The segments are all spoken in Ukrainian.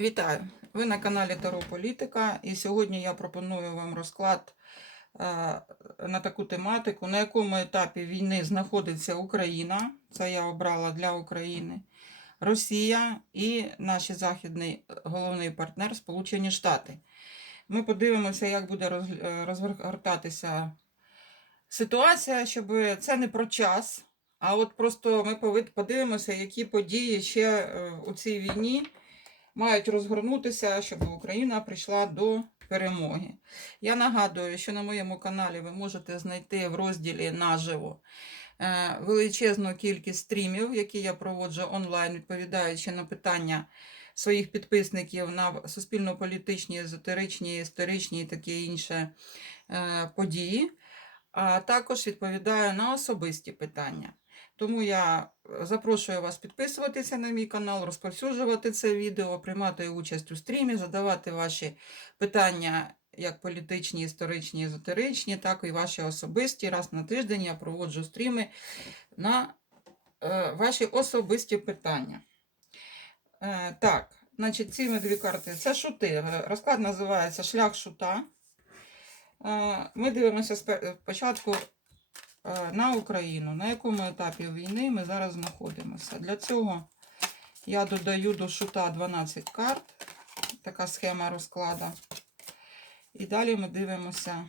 Вітаю! Ви на каналі Таро Політика, і сьогодні я пропоную вам розклад е, на таку тематику, на якому етапі війни знаходиться Україна. Це я обрала для України, Росія і наш західний головний партнер Сполучені Штати. Ми подивимося, як буде е, розгортатися ситуація, щоб це не про час. А от просто ми подивимося, які події ще е, у цій війні мають розгорнутися, щоб Україна прийшла до перемоги. Я нагадую, що на моєму каналі ви можете знайти в розділі наживо е, величезну кількість стрімів, які я проводжу онлайн, відповідаючи на питання своїх підписників на суспільно-політичні, езотеричні, історичні і такі інші е, події. А також відповідаю на особисті питання. Тому я е, запрошую вас підписуватися на мій канал, розповсюджувати це відео, приймати участь у стрімі, задавати ваші питання як політичні, історичні, езотеричні, так і ваші особисті. Раз на тиждень я проводжу стріми на е, ваші особисті питання. Е, так, значить, ці дві карти це шути. Розклад називається Шлях шута. Ми дивимося спочатку на Україну, на якому етапі війни ми зараз знаходимося. Для цього я додаю до шута 12 карт, така схема розкладу. І далі ми дивимося,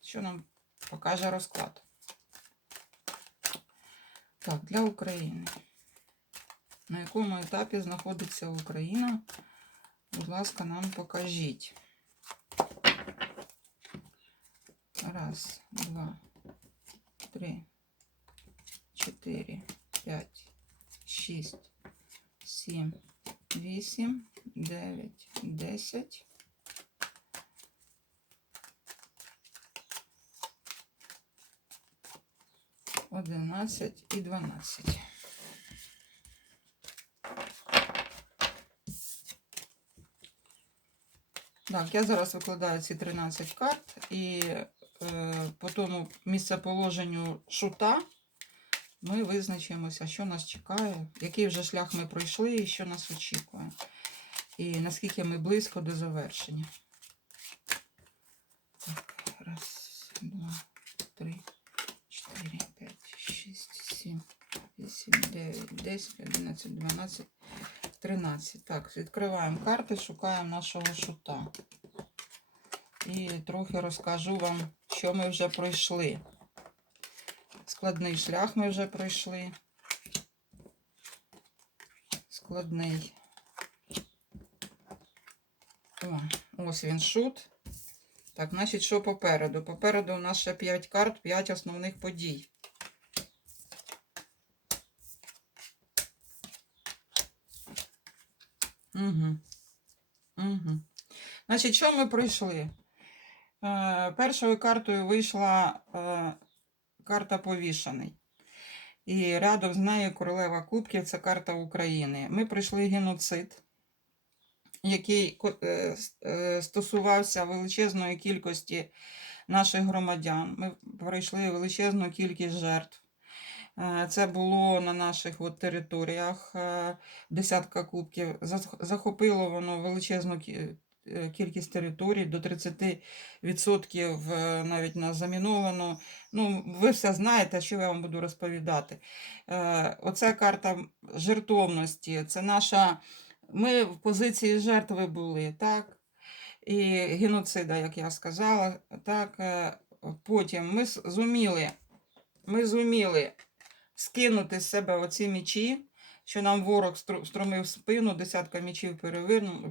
що нам покаже розклад. Так, для України. На якому етапі знаходиться Україна? Будь ласка, нам покажіть. Раз, два, три, чотири, п'ять, шість, сім, вісім, дев'ять, десять. Одинадцять і дванадцять. Так, я зараз викладаю ці 13 карт і по тому місцеположенню шута ми визначимося, що нас чекає, який вже шлях ми пройшли і що нас очікує. І наскільки ми близько до завершення. Так, раз, два, три, чотири, п'ять, шість, сім, вісім, дев'ять, десять, одинадцять, дванадцять. 13. Так, відкриваємо карти, шукаємо нашого шута. І трохи розкажу вам, що ми вже пройшли. Складний шлях ми вже пройшли. Складний. О, ось він шут. Так, значить, що попереду? Попереду у нас ще 5 карт, 5 основних подій. Угу. Угу. Значить, що ми пройшли? Е, першою картою вийшла е, карта повішений. І рядом з нею королева кубків це карта України. Ми пройшли геноцид, який е, стосувався величезної кількості наших громадян. Ми пройшли величезну кількість жертв. Це було на наших от територіях десятка кубків. Захопило воно величезну кі- е, кількість територій, до 30% е, навіть нас заміновано. Ну, ви все знаєте, що я вам буду розповідати. Е, Оце карта жертовності, це наша. Ми в позиції жертви були, так? І геноцида, як я сказала, так. е, Потім ми зуміли, ми зуміли скинути з себе оці мічі, що нам ворог струмив спину, десятка мічів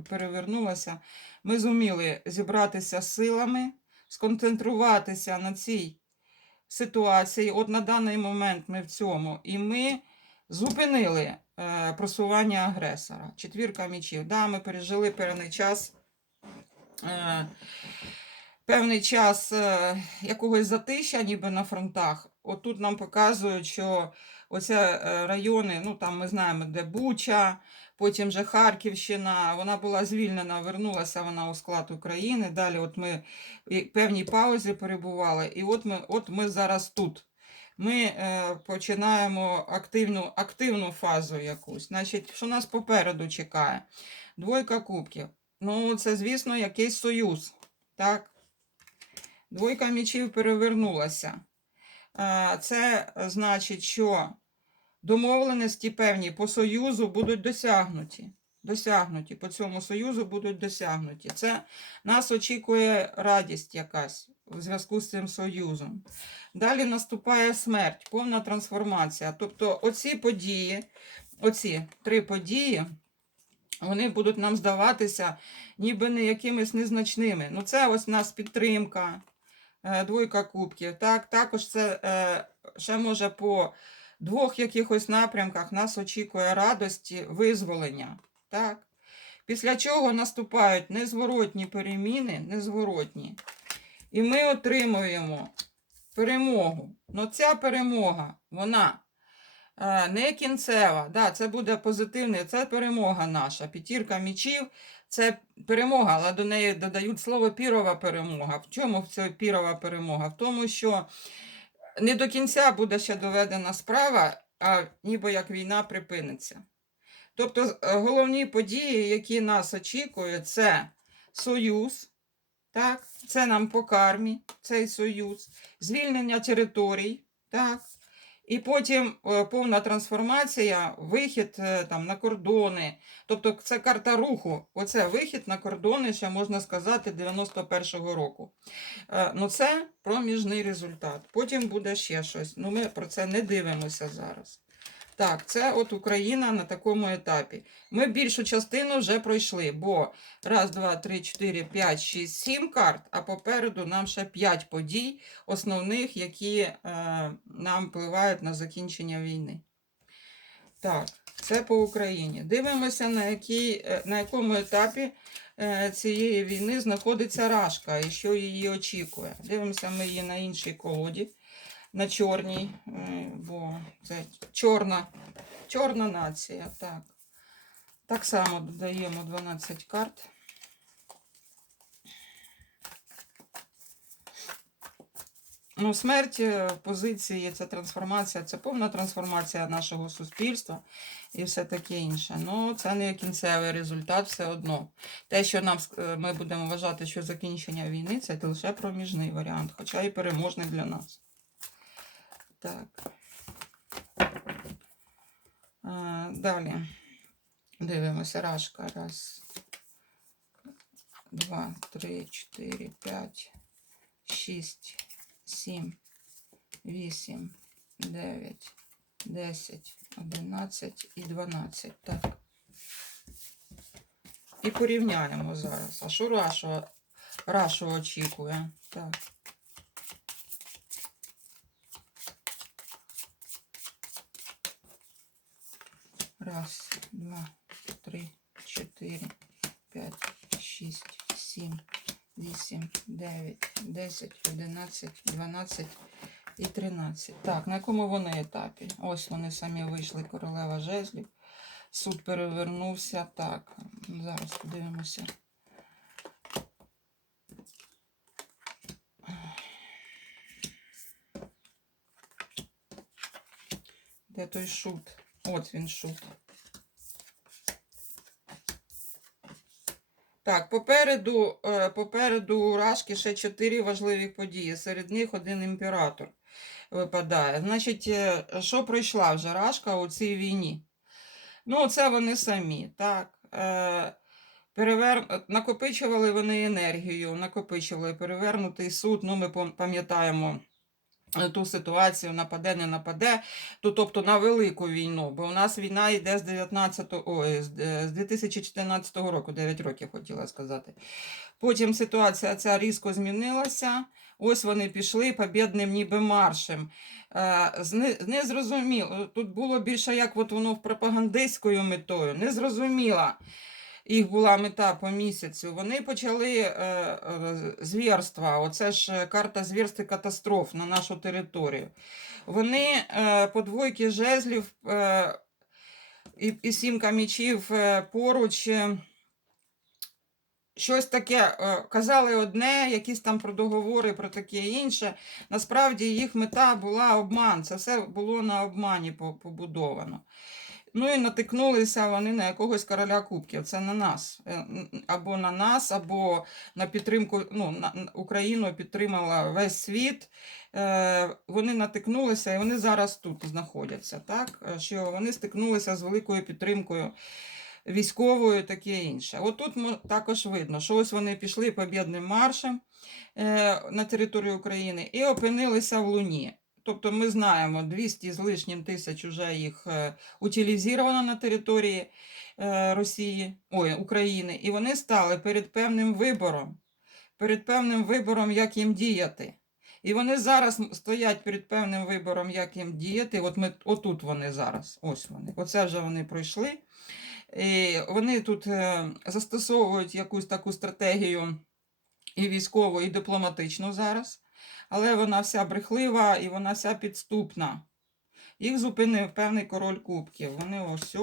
перевернулася. Ми зуміли зібратися силами, сконцентруватися на цій ситуації. От на даний момент ми в цьому. І ми зупинили е, просування агресора. Четвірка мічів. Да, ми пережили певний час. Е, певний час е, якогось затища, ніби на фронтах. Отут нам показують, що оце е, райони, ну там ми знаємо, де Буча, потім же Харківщина, вона була звільнена, вернулася вона у склад України. Далі от ми певній паузі перебували, і от ми, от ми зараз тут. Ми е, починаємо активну, активну фазу якусь. Значить, що нас попереду чекає? Двойка кубків. Ну, це, звісно, якийсь союз. Так. Двойка мічів перевернулася. Це значить, що домовленості певні по союзу будуть досягнуті. Досягнуті. По цьому союзу будуть досягнуті. Це нас очікує радість якась у зв'язку з цим союзом. Далі наступає смерть, повна трансформація. Тобто, оці події, оці три події, вони будуть нам здаватися ніби не якимись незначними. Ну, це ось у нас підтримка, двойка кубків. Так, також це е, ще може по двох якихось напрямках нас очікує радості, визволення. Так. Після чого наступають незворотні переміни, незворотні. І ми отримуємо перемогу. Ну, ця перемога, вона е, не кінцева. Да, це буде позитивне, це перемога наша. П'ятірка мічів це перемога, але до неї додають слово пірова перемога. В чому це пірова перемога? В тому, що не до кінця буде ще доведена справа, а ніби як війна припиниться. Тобто е, головні події, які нас очікують, це союз, так, це нам по кармі, цей союз, звільнення територій, так, і потім е, повна трансформація, вихід е, там, на кордони. Тобто це карта руху. Оце вихід на кордони, ще можна сказати, 91-го року. Е, Ну, це проміжний результат. Потім буде ще щось. Ну, ми про це не дивимося зараз. Так, це от Україна на такому етапі. Ми більшу частину вже пройшли, бо раз, два, три, чотири, п'ять, шість, сім карт, а попереду нам ще п'ять подій, основних, які е, нам впливають на закінчення війни. Так, це по Україні. Дивимося, на, якій, е, на якому етапі е, цієї війни знаходиться Рашка і що її очікує. Дивимося ми її на іншій колоді, на чорній, е, бо це чорна, чорна нація. Так. так само додаємо 12 карт. Ну, смерть е, позиції, це трансформація, це повна трансформація нашого суспільства і все таке інше. Ну, це не кінцевий результат все одно. Те, що нам е, ми будемо вважати, що закінчення війни, це лише проміжний варіант, хоча і переможний для нас. Так. А, далі. Дивимося, рашка. Раз, два, три, чотири, п'ять, шість. 7, 8, 9, 10, 11 і 12. Так. І порівняємо зараз. А що Рашу очікує? Так. Раз, два, три, чотири, п'ять, шість, сім. 8, 9, 10, 11, 12 і 13. Так, на якому вони етапі? Ось вони самі вийшли, королева жезлів. Суд перевернувся. Так, зараз подивимося. Де той шут? От він шут. Так, попереду, е, попереду у Рашки ще чотири важливі події. Серед них один імператор випадає. Значить, е, що пройшла вже Рашка у цій війні? Ну, це вони самі. так. Е, Перевер... Накопичували вони енергію, накопичували перевернутий суд. Ну, ми пам'ятаємо ту ситуацію, нападе, не нападе, то, тобто на велику війну, бо у нас війна йде з 19, ой, з е, 2014 року, 9 років хотіла сказати. Потім ситуація ця різко змінилася. Ось вони пішли побєдним ніби маршем. Е, не- Незрозуміло, тут було більше як от воно в пропагандистською метою, незрозуміла. Їх була мета по місяцю. Вони почали е, е, звірства. Оце ж е, карта звірств і катастроф на нашу територію. Вони по двойки жезлів і, сімка мічів поруч. Щось таке казали одне, якісь там про договори, про таке інше. Насправді їх мета була обман. Це все було на обмані побудовано. Ну і натикнулися вони на якогось короля кубків. Це на нас. Е, Або на нас, або на підтримку. Ну, на, Україну підтримала весь світ. Е, вони натикнулися і вони зараз тут знаходяться. Так? Е, Що вони стикнулися з великою підтримкою військовою, таке інше. От тут також видно, що ось вони пішли побєдним маршем на територію України і опинилися в Луні. Тобто ми знаємо, 200 з лишнім тисяч вже їх е, утилізовано на території е, Росії, ой, України, і вони стали перед певним вибором, перед певним вибором, як їм діяти. І вони зараз стоять перед певним вибором, як їм діяти. От ми отут вони зараз. Ось вони. Оце вже вони пройшли. І вони тут е, застосовують якусь таку стратегію і військову, і дипломатичну зараз, але вона вся брехлива і вона вся підступна. Їх зупинив певний король кубків. Вони ось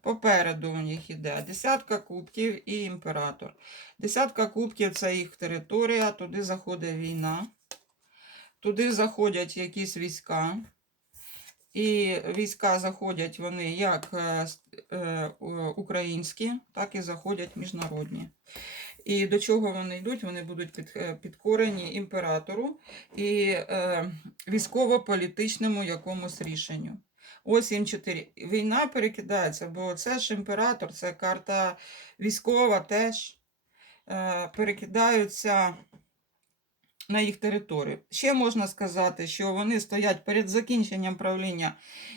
попереду у них іде. Десятка кубків і імператор. Десятка кубків це їх територія, туди заходить війна, туди заходять якісь війська. І війська заходять вони як е, е, українські, так і заходять міжнародні. І до чого вони йдуть? Вони будуть е, підкорені імператору і е, військово-політичному якомусь рішенню. Ось їм 4. Війна перекидається, бо це ж імператор, це карта військова теж е, перекидаються на їх територію. Ще можна сказати, що вони стоять перед закінченням правління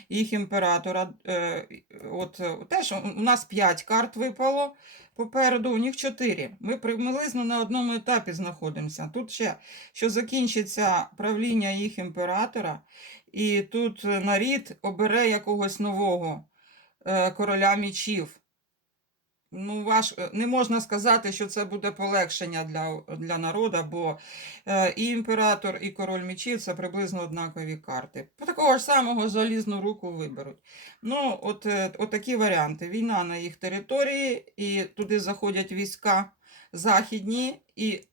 їх імператора. Е, от е, теж у нас 5 карт випало. Попереду у них 4. Ми приблизно на одному етапі знаходимося. Тут ще що закінчиться правління їх імператора, і тут нарід обере якогось нового е, короля мічів. Ну, важ... е, Не можна сказати, що це буде полегшення для, для народу, бо е, і імператор, і король мічів це приблизно однакові карти. Такого ж самого залізну руку виберуть. Ну, от, е, от такі варіанти. Війна на їх території, і туди заходять війська західні і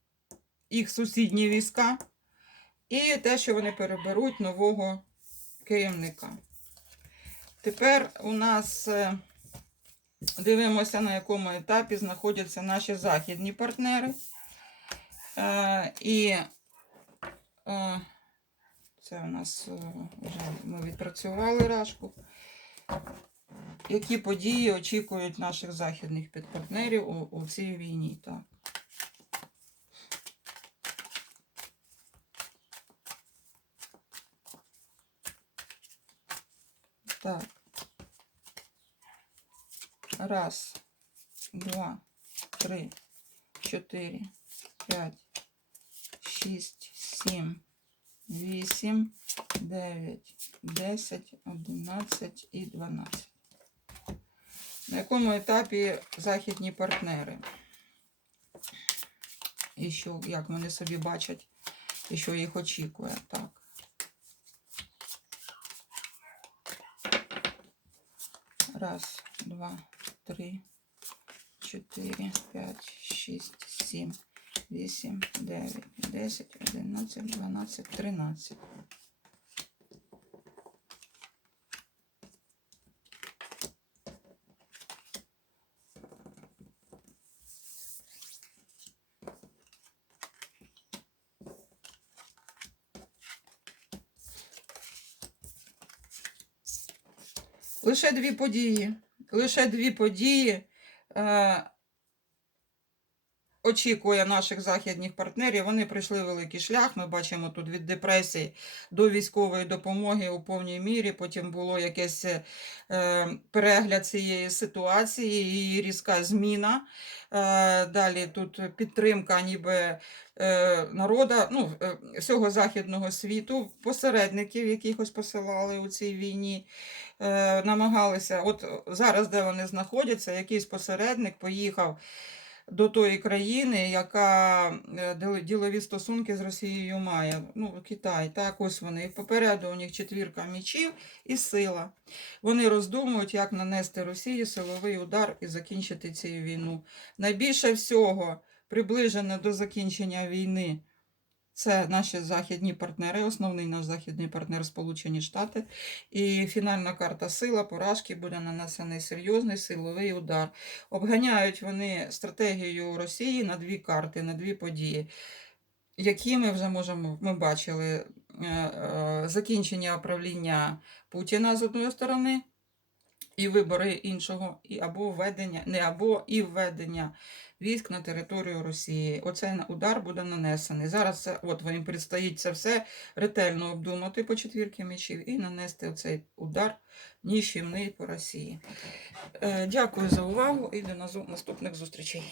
їх сусідні війська, і те, що вони переберуть нового керівника. Тепер у нас. Дивимося, на якому етапі знаходяться наші західні партнери. Е, і е, це у нас е, вже ми відпрацювали рашку. Які події очікують наших західних підпартнерів у, у цій війні? Так. Так. Раз, два, три, чотири, п'ять, шість, сім, вісім, дев'ять, десять, одинадцять і дванадцять. На якому етапі західні партнери? І що, як вони собі бачать, і що їх очікує, так. Раз, два, три, чотири, п'ять, шість, сім, вісім, дев'ять, десять, одинадцять, дванадцять, тринадцять. Лише дві події. Лише дві події е, очікує наших західних партнерів. Вони пройшли великий шлях. Ми бачимо тут від депресії до військової допомоги у повній мірі. Потім було якесь е, перегляд цієї ситуації, її різка зміна. Е, далі тут підтримка ніби е, народа, ну, е, всього західного світу, посередників, якихось посилали у цій війні намагалися, от зараз, де вони знаходяться, якийсь посередник поїхав до тої країни, яка е, ділові стосунки з Росією має. Ну, Китай, так, ось вони. І попереду у них четвірка мічів і сила. Вони роздумують, як нанести Росії силовий удар і закінчити цю війну. Найбільше всього приближено до закінчення війни Це наші західні партнери, основний наш західний партнер Сполучені Штати. І фінальна карта сила, поражки буде нанесений серйозний силовий удар. Обганяють вони стратегію Росії на дві карти, на дві події, які ми вже можемо, ми бачили е, е, закінчення правління Путіна з одної сторони, і вибори іншого, і або введення, не або і введення військ на територію Росії. Оцей удар буде нанесений. Зараз от їм предстоїть це все ретельно обдумати по четвірки мечів і нанести оцей удар ніщівний по Росії. Е, дякую за увагу і до наступних зустрічей.